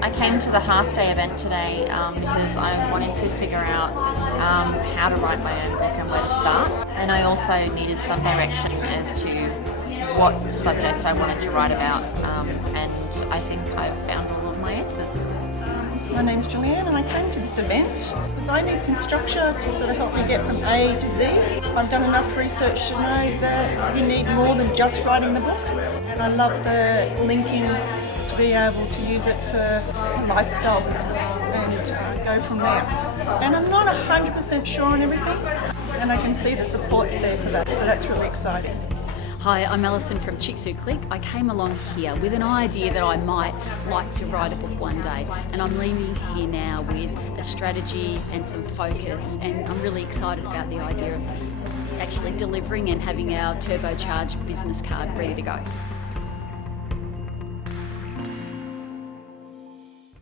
I came to the half-day event today because I wanted to figure out how to write my own book and where to start. And I also needed some direction as to what subject I wanted to write about. And I think I've found all of my answers. My name's Julian and I came to this event because I need some structure to sort of help me get from A to Z. I've done enough research to know that you need more than just writing the book, and I love the linking to be able to use it for a lifestyle business and go from there. And I'm not 100% sure on everything, and I can see the support's there for that, so that's really exciting. Hi, I'm Allison from Chickasoo Click. I came along here with an idea that I might like to write a book one day, and I'm leaving here now with a strategy and some focus, and I'm really excited about the idea of actually delivering and having our turbocharged business card ready to go.